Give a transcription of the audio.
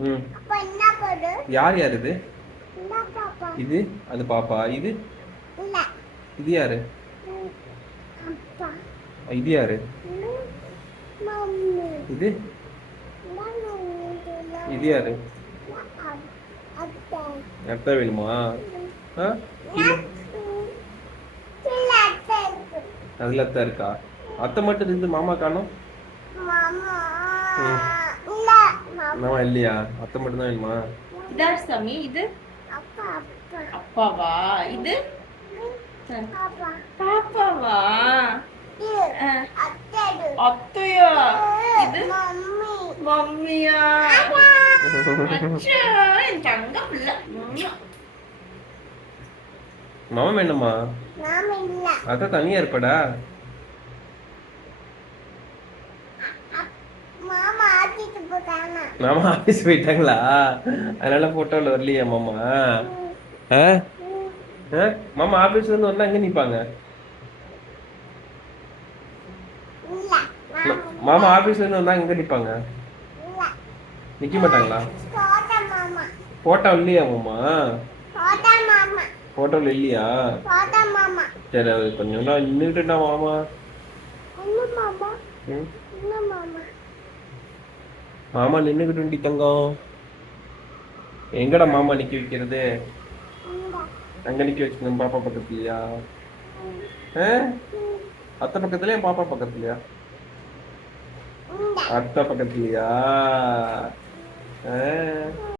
ம். யார் யார் இது? இது அது பாப்பா. இது இது யாரு? இது யாரு? இது இது யாரு? அத்தை வேணுமா? ஆ? அதுல அத்தை இருக்கா? அத்தை மட்டும் இருந்து மாமா காணோம். மாமா இல்லையா? அத்தை மட்டும் தான் வேணுமா? இதார் சாமி இது அப்பாவா? இது பாப்பாவா? அத்தையா? இது மம்மியா? அச்சா, என் தங்க பிள்ளை. மாமா வேணுமா? அதான் தனியா இருப்படா. மாமா ஆபீஸ் போயிட்டாங்களா? அதனால போட்டோல வரலையா மாமா? ஆ? ஆ? மாமா ஆபீஸ்ல இருந்து வந்தா எங்க நிப்பாங்க? மாமா ஆபீஸ்ல இருந்து வந்தா எங்க நிப்பாங்க? நிக்க மாட்டாங்களா? போட்டோ இல்லையா மாமா? போட்டோல இல்லையா? சரி அது கொஞ்சம் நாள் நின்றுட்டுடா மாமா. ம்? மாமா நின்னுகிட்டு தங்கம். எங்கடா மாமா நிக்க வைக்கிறது? அங்க நிக்க வச்சுக்கணும் பாப்பா பக்கத்துலயா? அத்தை பக்கத்துலயா பாப்பா பக்கத்துலயா? அத்தை பக்கத்துலயா?